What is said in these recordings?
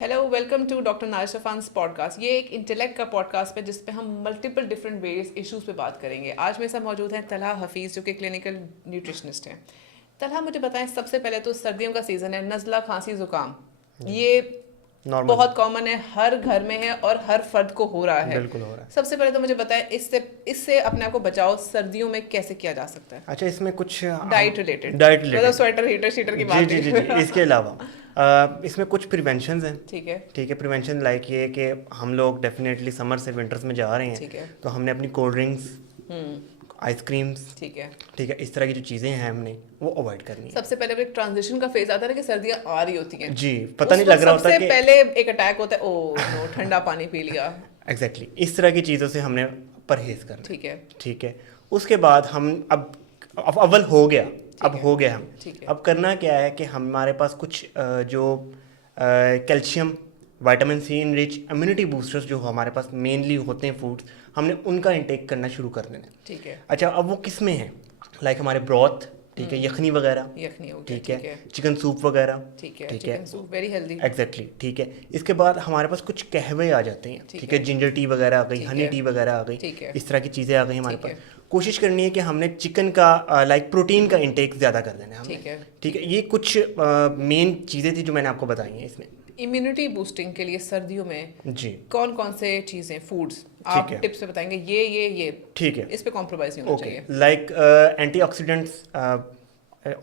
Hello welcome to doctor Narish Afans podcast. ये एक intellect का पॉडकास्ट है जिस पे हम मल्टीपल डिफरेंट वेज इश्यूज पे बात करेंगे। आज मेरे साथ मौजूद हैं तलहा हफीज़ जो कि क्लिनिकल न्यूट्रिशनिस्ट हैं। तलहा, मुझे बताएं, सबसे पहले तो सर्दियों का सीज़न है, नज़ला खांसी ज़ुकाम ये नॉर्मल बहुत कॉमन है, हर घर में है और हर फर्द को हो रहा है। बिल्कुल हो रहा है। सबसे पहले तो मुझे बताएं, इससे अपने आप को बचाओ सर्दियों में कैसे किया जा सकता है? अच्छा, इसमें कुछ डाइट रिलेटेड, डाइट मतलब रिलेटेड स्वेटर हीटर शीटर की जी बात जी जी नहीं। जी इसके अलावा इसमें कुछ प्रिवेंशंस हैं। ठीक है, ठीक है, प्रिवेंशन लाइक ये कि हम लोग डेफिनेटली समर से विंटर्स में जा रहे ठीक हैं, है, तो हमने अपनी कोल्ड ड्रिंक्स, आइसक्रीम्स, ठीक है। ठीक है, इस तरह की जो चीज़ें हैं हमने वो अवॉइड करनी है। सबसे पहले एक ट्रांजिशन का फेज आता है ना कि सर्दियाँ आ रही होती हैं, जी, पता नहीं लग रहा होता सबसे कि पहले एक अटैक होता है, ओ नो, ठंडा पानी पी लिया। एग्जैक्टली इस तरह की चीज़ों से हमने परहेज़ करना है। ठीक है, ठीक है, उसके बाद हम अब अव्वल हो गया, अब है, हो गया हम ठीक है, अब करना क्या है कि हमारे पास कुछ जो calcium, vitamin C rich immunity boosters जो हमारे पास मेनली होते हैं फूड्स, हमने उनका इंटेक करना शुरू कर देना है। ठीक है। अच्छा, अब वो किस में है? लाइक हमारे ब्रॉथ, ठीक है, यखनी वगैरह, यखनी हो गया, ठीक है, चिकन सूप वगैरह, ठीक है, ठीक है, chicken soup very healthy. Exactly, ठीक है। इसके बाद हमारे पास कुछ कहवे आ जाते हैं, ठीक ठीक है, है, जिंजर टी वगैरह आ गई, ठीक हनी है, टी वगैरह आ गई, ठीक है, इस तरह की चीज़ें आ गई हमारे ठीक पास। है, कोशिश करनी है कि हमने चिकन का लाइक प्रोटीन का इंटेक ज़्यादा कर देना है हमने। ठीक है। ठीक है, ये कुछ मेन चीज़ें थी जो मैंने आपको बताई हैं इसमें। इम्यूनिटी बूस्टिंग के लिए सर्दियों में जी, कौन कौन से चीज़ें, फूड्स आप ठीक है, टिप्स पे बताएंगे, ये ठीक है, इस पे कॉम्प्रोमाइज नहीं होना ओके। चाहिए। लाइक एंटीऑक्सीडेंट्स,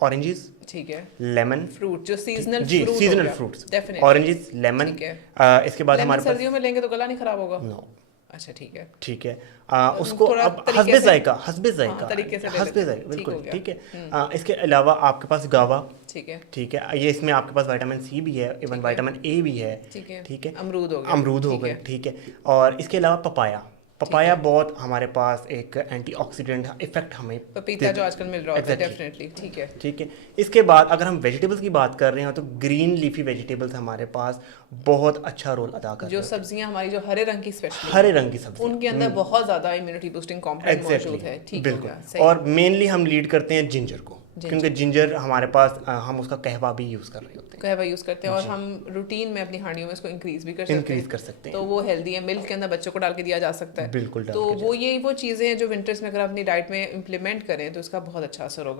ऑरेंजेस, ठीक है, लेमन, फ्रूट जो सीजनल जी, फ्रूट हो सीजनल गया, फ्रूट्स, डेफिनेटली। Oranges, lemon. ठीक है, इसके बाद लेमन हमारे पास सर्दियों में लेंगे तो गला नहीं खराब होगा? नो, अच्छा, ठीक है। ठीक है, उसको थोड़ा अब तरीके हस्बे से, जायका, हस्बे हाँ, जायका, तरीके से ले हस्बे लेते जायका, हैं, ठीक बिल्कुल हो गया। ठीक है। इसके अलावा आपके पास गावा, ठीक है, ठीक है, ये इसमें आपके पास विटामिन सी भी है, इवन ठीक है, विटामिन ए भी है, ठीक है, ठीक है, अमरूद हो गया, अमरूद हो ठीक गए, है, ठीक है। और इसके अलावा पपाया, ठीक पपाया है, बहुत हमारे पास एक एंटीऑक्सीडेंट इफेक्ट हमें पपीता जो आजकल मिल रहा होता है, एग्जैक्टली, डेफिनेटली, ठीक है। ठीक है। इसके बाद अगर हम वेजिटेबल्स की बात कर रहे हैं तो ग्रीन लीफी वेजिटेबल्स हमारे पास बहुत अच्छा रोल अदा कर रहे जो होते सब्जियां हमारी जो हरे रंग की हैं, स्पेशली हरे हैं, रंग की सब्जियां, उनके अंदर बहुत ज्यादा इम्यूनिटी बूस्टिंग कॉम्पोनेंट मौजूद है, ठीक हो बिल्कुल। गया, सही। और मेनली हम लीड करते हैं जिंजर को, क्योंकि जिंजर हमारे पास हम उसका कहवा भी यूज़ कर रहे होते हैं, कहवा यूज करते हैं और हम रूटीन में अपनी हांडियों में इसको इंक्रीज भी कर सकते इंक्रीज हैं, कर सकते तो हैं, वो हेल्दी है। मिल्क के अंदर बच्चों को डाल के दिया जा सकता है, बिल्कुल डाल तो के वो चीज़ें हैं जो विंटर्स में अगर अपनी डाइट में इम्प्लीमेंट करें तो इसका बहुत अच्छा असर होगा।